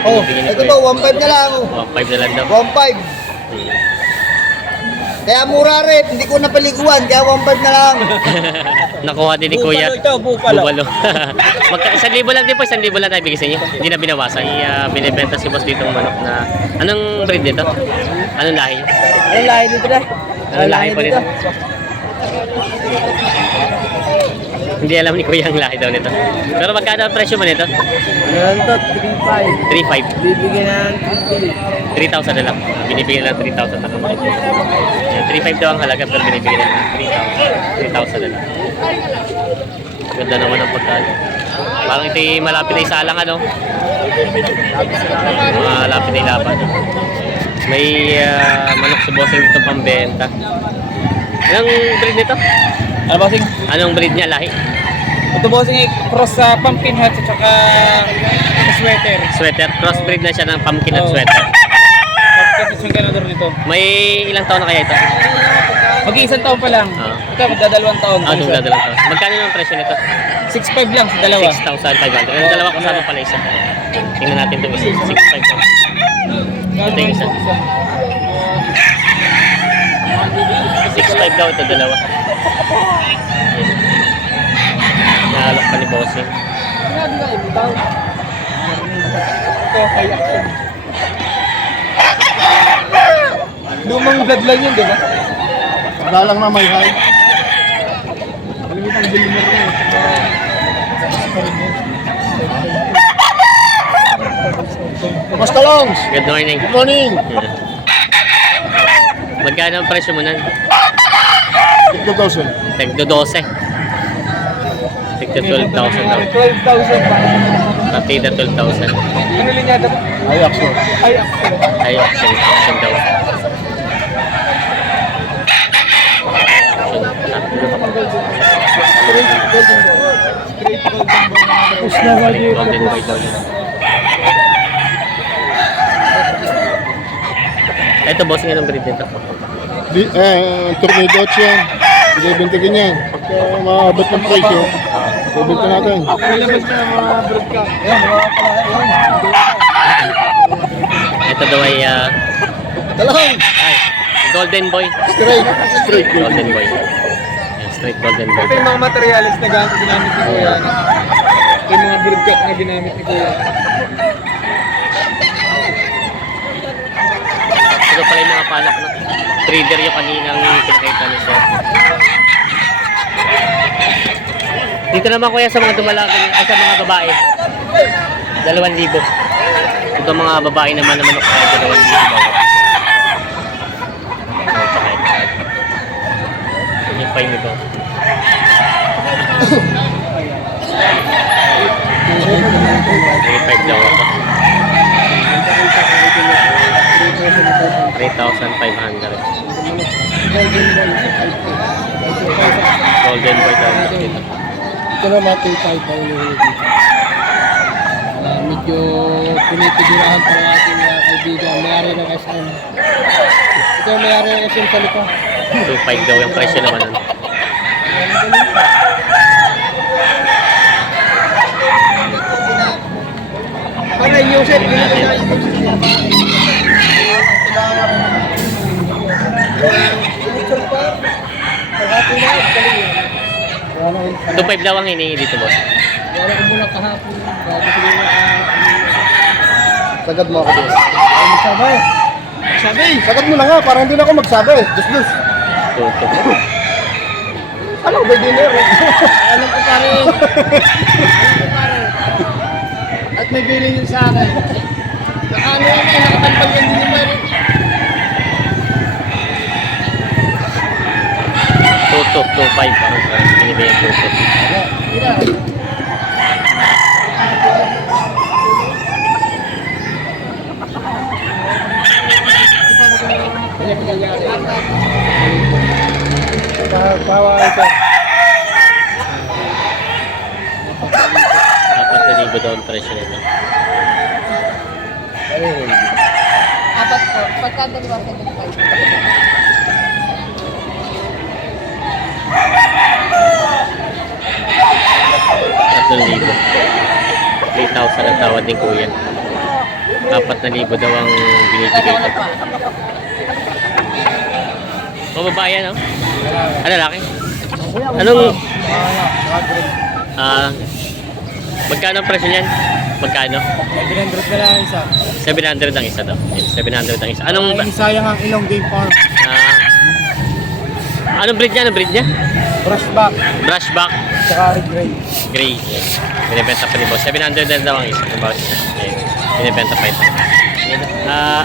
daw Oh, binibigyan ni ito Kuya. po, 1.5 na lang. 1.5 na lang daw. 1.5. Kaya mura rin, hindi ko napaliguan, kaya 1.5 na lang. Nakuha din ni Kuya. Bupalo ito, bupalo. Bubalo. 1,000 lang din po, 1,000 lang tayo bigay sa inyo. Hindi na binawasan. Binibenta si boss dito ng manok na... Anong breed dito? Anong lahi? Anong lahi dito na? Anong lahi po dito? Hindi alam ni Kuya ang lahi daw nito. Pero magkano ang presyo mo nito? Ano to? 3.5. 3,500. Bibigyan ng 3,000 na lang. Binibigyan lang 3,000 na lang. 3,500 daw ang halaga pero binibigyan lang 3,000 na lang. Ganda naman ang pagkaan. Parang ito malapit na isalang ano. Malapit na ilapan. May manok sa bossing dito pambenta. Anong breed nito? Ano bossing? Anong breed niya lahi? Ito bossing cross sa pumpkin hat at saka sweater. Sweater. Crossbreed na siya ng pumpkin at Oh. sweater. Tapos yung ganador nito. May ilang taon na kaya ito? Mag-iisang taon pa lang. Ah. Ito, magdadalawang taon. Ah, itong dadalawang taon. Magkano yung presyo nito? 6.5 lang sa dalawa. 6,500. Ang dalawa kasama pala isa. Tingnan natin itong isa. 6,500. Ito yung isa. 6,500 daw ito dalawa. Nahalok pa ni Bossing. Ito, kay Action. Lumang bloodline yun, di ba? Wala lang na may high. Kalimutan din mo rin. Basta Longs! Good morning. Good morning! Magkano ang presyo mo nan? 2,000. Tagdo 12. Tagdo 12,000 daw. 12,000 pa. Partida 12,000. Ano linyada ba? Ayak so. Ay, Action. Ay, auction daw. Golden boy daw yun. Ito bossing anong breed nito? Tornado yan. Bigay-bintigin yan. Pagka maabot ng presyo, bibigyan natin. Nalabas na mga broadcast. Ayan, mga pala. Ito daw ay Dalawang! ay, golden boy. Straight. Straight. Golden boy. Yan, straight golden boy. Ito yung mga materials na ginamit ni Kuya. Ito yung mga broadcast na ginamit ni Kuya. Ito pala yung mga panak na trader yung kaninang pinakita ni sir. Dito naman kuya sa mga dumalagang ay sa mga babae. 2,000. Ito mga babae naman naman ako ay 2,000 bawat. Yung pain nito. $3,500 daw ito. 3,500. Golden boy daw dito. Ito naman 2,500 pa ulit. Medyo pinitidirahan pa ng ating kaibigan. Mayari ng SM. Ito yung mayari ng SM sa likod. 2,500 daw yung presyo naman nun. Para yung set, Ito 5 daw ang hinihingi dito boss. Wala ko muna kahapon. Sagad mo ako doon. Magsabay. Magsabay. Sagad mo na nga, para hindi na ako magsabi. Dus-dus. Tutok. Ano ba dinner? Alam ko pare. At may billing yun sa akin. Ano yan eh, nakatalpag yan din pare. Tutok, 2,500 parang binibigyan tutok. Mira. Bawa ito. 4,000 daw ang presyo nito. Apat po. Pagka dalawa, 7.5. 3,000 ang tawad ni Kuya. 4,000 daw ang binibigay ko. O babae yan, no? Ano, lalaki? Anong... magkano ang presyo niyan? Magkano? 700 na lang ang isa. 700 ang isa daw. 700 ang isa. Anong... Ay, sayang ang ilong game farm. Anong breed niya? Anong breed niya? Brushback. Brushback. Tsaka red gray. Gray. Binibenta pa ni boss. 700 na daw ang isa. About isa. Ayan. Binibenta pa ito.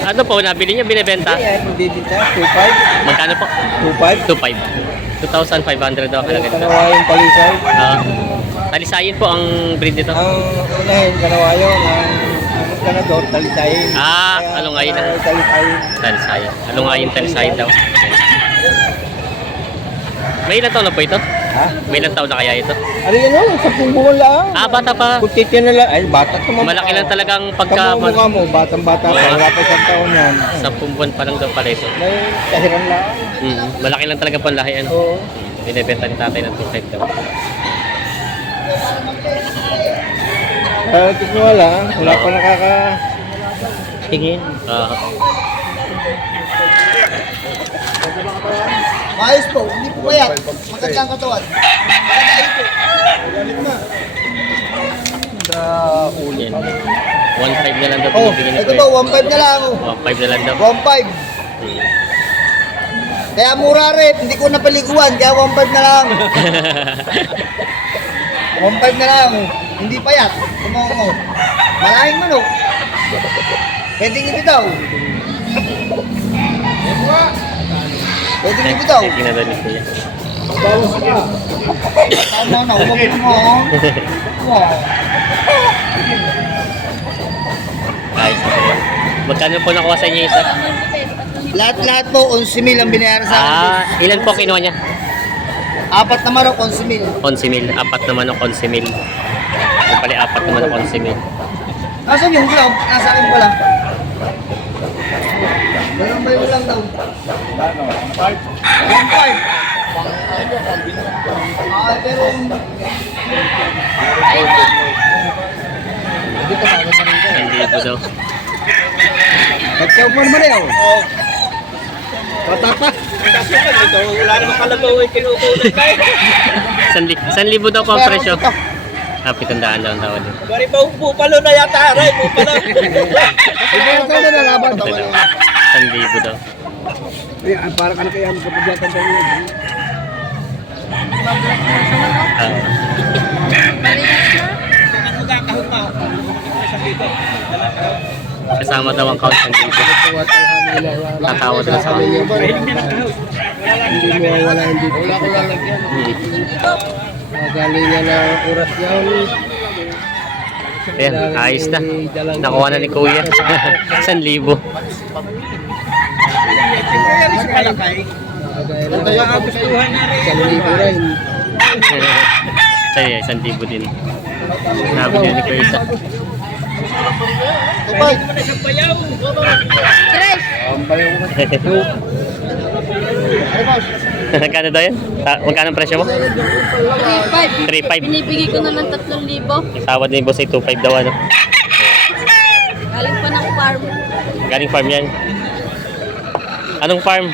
Ano po, nabili niya, binibenta? Kung bibinta, 2.5. Magkano po? 2.5. 2,500. 2,500 daw ang halaga nito. Kanawayong palisay. Talisayin po ang breed nito. Ang unahin, kanawayo. Ang kanador, talisayin. Alungayin na. Talisayin. Talisayin. Alungayin, talisayin daw. May ilang taon na po ito? Ha? May ilang taon na kaya ito? Ano yun o? 10 buwan lang. Bata pa. Kung titin na lang. Ay, bata ka mo. Malaki lang talagang pagka... Kamu mukha mo, batang-bata pa. Wala pa isang taon yan. 10 buwan pa lang daw pala ito. May kahiran lang. Malaki lang talaga panlahian. Oo. Binibenta ni tatay ng 2.5 daw. Tignan lang. Wala pa nakaka-tingin. Ayos po, hindi po kaya. Magandang katawan. Magandang po. Galit na. Yan. 1.5 na lang daw Oh, binibigyan ni ito Kuya. po, 1.5 na lang. 1.5 na lang daw. 1.5. Kaya mura rin, hindi ko napaliguan, kaya 1.5 na lang. 1.5 na lang. Hindi payat. Kumongo. Malahing manok. Pwedeng ibitaw. Pwedeng ibitaw. Tingnan daw ni Kuya. Tama na, umabot mo. Wow. Ayos na Kuya. Magkano po nakuha sa inyo isa? Lahat-lahat po, 11,000 ang binayaran sa akin. Ilan po kinuha niya? 4 na manok, 11,000. 11,000. 4 naman ang 11,000. Yung pala 4 naman ang 11,000. Nasaan yung glove? Nasa akin pala. Walang bayo lang daw. 1.5. Pero... Hindi po daw. Nagsiyaw po naman eh. Oo. Patapa. Wala naman kalabaw ay kinukunan tayo. 1,000 daw po ang presyo. 700 daw ang tawad. Bari pa pupalo na yata, aray, pupalo. Ito na nalaban. 1,000 daw. Para ka na kaya magkapadyatan tayo yun. Kasama daw ang count 1,000. Tatawad na sa akin. Hindi mo wala hindi. Wala ko lalagyan. Magaling na oras yan. Ayan, ayos na. Nakuha na ni Kuya. 1,000. Saya, 1,000 din. Sabi niya ni Kuya isa. Tupay. Magkano daw yan? Magkano ang presyo mo? 3.5. 3.5. Binibigay ko na ng 3,000. Tawad ni boss ay 2.5 daw ano. Galing pa ng farm. Galing farm yan. Anong farm?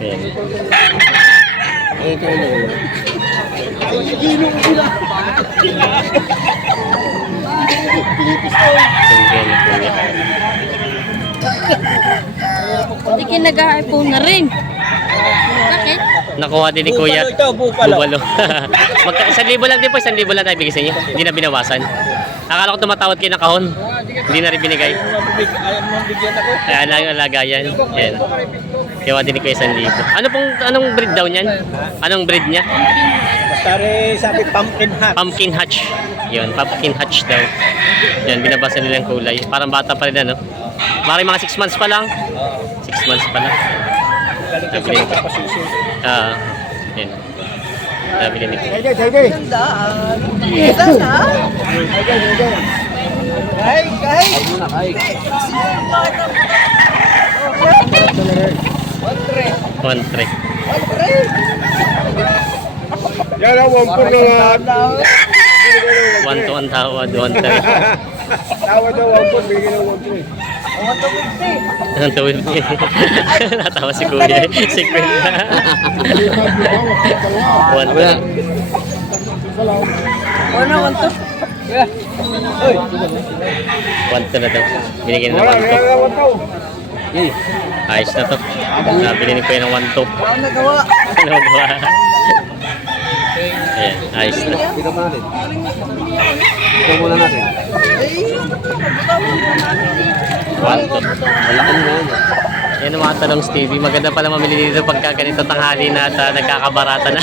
Ayan. Hindi kinagahapo na rin. Bakit? Nakuha din ni Kuya. Bupalo. Bubalo. 1,000 lang din po, 1,000 lang tayo bigay sa inyo. Hindi na binawasan. Akala ko tumatawad kayo ng kahon. Hindi na rin binigay. Ayaw mo bigyan ako. Kaya lang yung lagayan. Yan. Kaya din ni Kuya 1,000. Anong breed daw niyan? Anong breed niya? Bastari sabi pumpkin hat. Pumpkin hatch. Yun, pumpkin hatch daw. Yan, binabasa nila yung kulay. Parang bata pa rin ano. Maring mga 6 months pa lang. 6 months pa lang. Galing ka Sabi sa posisyon. yan. Sabi ni Kuya. One trick. Yan ang 1 po na nga. 1 to 1 tawad, 1 trick. Tawa daw, 1 bigyan ng 1 Ang 150. Ang tawid niya. Natawa si Kuya. Si Kuya. One to lang. Ano, 1 to? Uy, 1 to na daw. Binigyan na ng 1 to. Ayos na to. Nabili ni Kuya ng 1 to. ang nagawa. Ano ba? Ayan, ayos na. Ito pa natin. Ito muna natin. 1 to. Malaki na yan. Yan ang mga tanong, Stevie. Maganda pala mamili dito pagka ganito tanghali na at nagkakabarata na.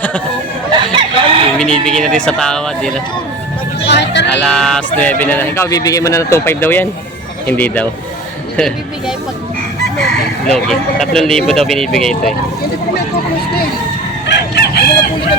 Yung binibigay na rin sa tawad. Di na. Alas 9 na lang. Ikaw, bibigay mo na ng 2.5 daw yan? Hindi daw. Bibigay pag Logi. 3,000 daw binibigay ito eh. Hindi po may kukus din. Yung mga puli na